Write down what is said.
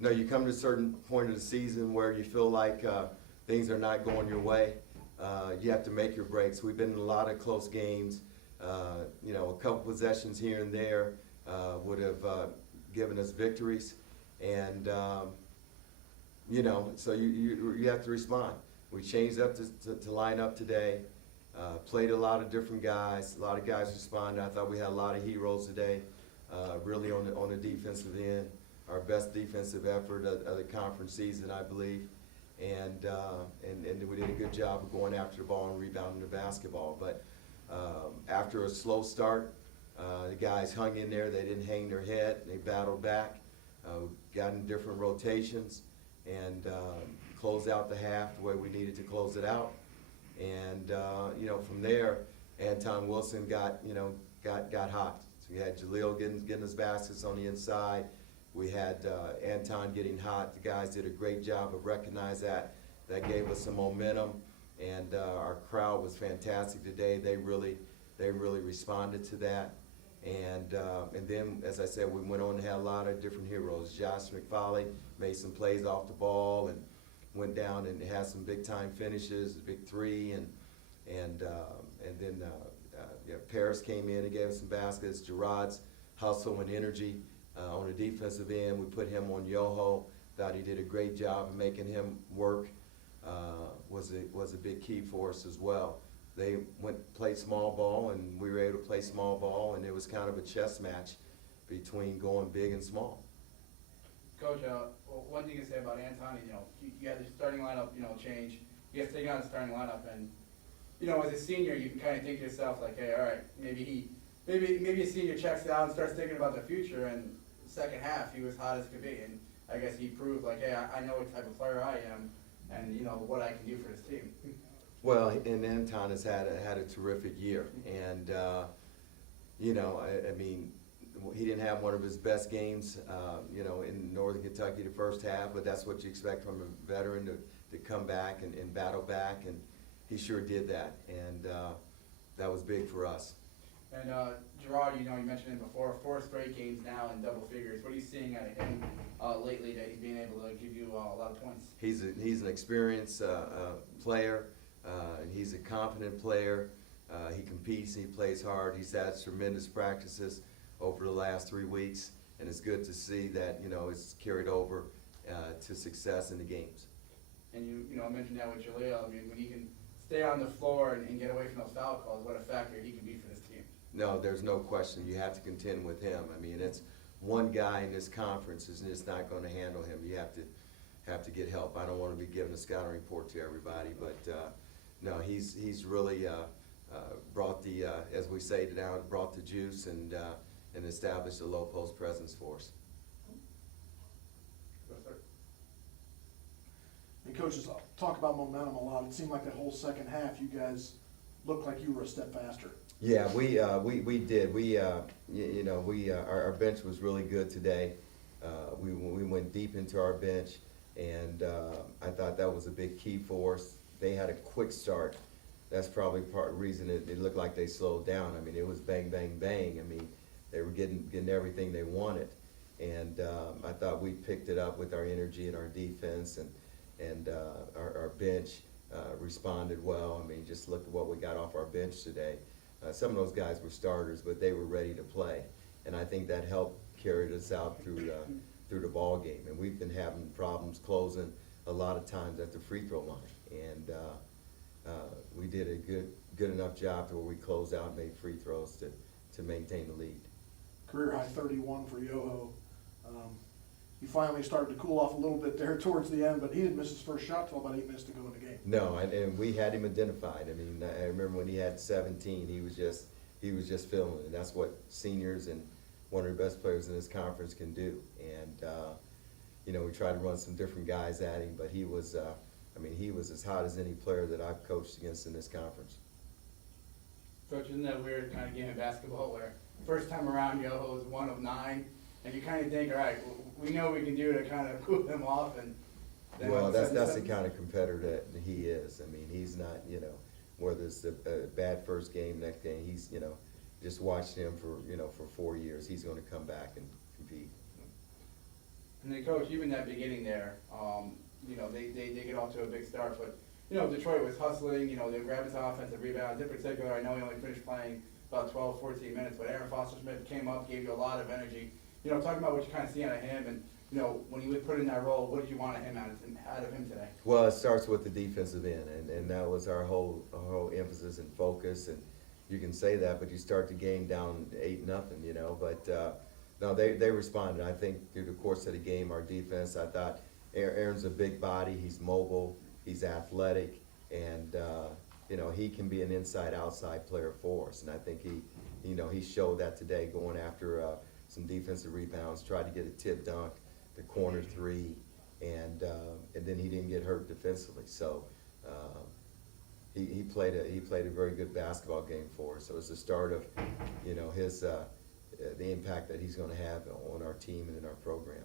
No, you come to a certain point of the season where you feel like things are not going your way. You have to make your breaks. We've been in a lot of close games. A couple possessions here and there would have given us victories, and so you have to respond. We changed up to line up today. Played a lot of different guys. A lot of guys responded. I thought we had a lot of heroes today, really on the defensive end. Our best defensive effort of the conference season, I believe, and we did a good job of going after the ball and rebounding the basketball. But after a slow start, the guys hung in there. They didn't hang their head. They battled back, got in different rotations, and closed out the half the way we needed to close it out. And from there, Anton Wilson got hot. So we had Jaleel getting his baskets on the inside. We had Anton getting hot. The guys did a great job of recognizing that. That gave us some momentum, and our crowd was fantastic today. They really responded to that. And then, as I said, we went on and had a lot of different heroes. Josh McFarley made some plays off the ball and went down and had some big time finishes, big three, and then Paris came in and gave us some baskets. Gerard's hustle and energy. On the defensive end, we put him on Yoho. Thought he did a great job of making him work. Was a big key for us as well. They played small ball, and we were able to play small ball, and it was kind of a chess match between going big and small. Coach, one thing to say about Anton, you had the starting lineup, change. You have to take out the starting lineup, and as a senior, you can kind of think to yourself like, hey, all right, maybe a senior checks out and starts thinking about the future. And second half, he was hot as could be, and I guess he proved like, hey, I know what type of player I am, and what I can do for this team. Well, and Anton has had a terrific year, and I mean, he didn't have one of his best games, in Northern Kentucky the first half, but that's what you expect from a veteran to come back and battle back, and he sure did that, and that was big for us. And Gerard, you mentioned it before, 4 straight games now in double figures. What are you seeing out of him lately that he's being able to give you a lot of points? He's an experienced player, and he's a confident player. He competes, he plays hard. He's had tremendous practices over the last 3 weeks, and it's good to see that it's carried over to success in the games. And you mentioned that with Jaleel. I mean, when he can stay on the floor and get away from those foul calls, what a factor he can be for this team. No, there's no question. You have to contend with him. I mean, it's one guy in this conference is just not going to handle him. You have to get help. I don't want to be giving a scouting report to everybody, but no, he's really brought the, as we say now, brought the juice and established a low post presence for us. And coaches talk about momentum a lot. It seemed like that whole second half, you guys looked like you were a step faster. Yeah, we did. Our bench was really good today. We went deep into our bench, and I thought that was a big key for us. They had a quick start. That's probably part of the reason it looked like they slowed down. I mean, it was bang, bang, bang. I mean, they were getting everything they wanted, and I thought we picked it up with our energy and our defense, and our bench responded well. I mean, just look at what we got off our bench today. Some of those guys were starters, but they were ready to play, and I think that helped carry us out through the ball game. And we've been having problems closing a lot of times at the free throw line, and we did a good enough job to where we closed out and made free throws to maintain the lead. Career high 31 for Yoho. He finally started to cool off a little bit there towards the end, but he didn't miss his first shot till about 8 minutes to go in the game. No, and we had him identified. I mean, I remember when he had 17, he was just feeling it, and that's what seniors and one of the best players in this conference can do. And we tried to run some different guys at him, but he was as hot as any player that I've coached against in this conference. Coach, isn't that weird kind of game of basketball where first time around Yoho is 1 of 9, and you kind of think, all right, we know what we can do to kind of cool them off, and then well, that's the kind of competitor that he is. I mean, he's not, whether it's a bad first game, next game, he's, just watched him for, for 4 years. He's gonna come back and compete. And then, Coach, even that beginning there, they get off to a big start, but, Detroit was hustling, they were grabbing some offensive rebounds. In particular, I know he only finished playing about 12, 14 minutes, but Aaron Foster-Smith came up, gave you a lot of energy. Talking about what you kind of see out of him, and, when he was put in that role, what did you want out of him today? Well, it starts with the defensive end, and that was our whole emphasis and focus. And you can say that, but you start the game down 8-0, But no, they responded. I think through the course of the game, our defense, I thought Aaron's a big body. He's mobile. He's athletic, and he can be an inside-outside player for us. And I think he showed that today, going after some defensive rebounds, tried to get a tip dunk, the corner three, and then he didn't get hurt defensively. So he played a very good basketball game for us. So it's the start of his the impact that he's going to have on our team and in our program.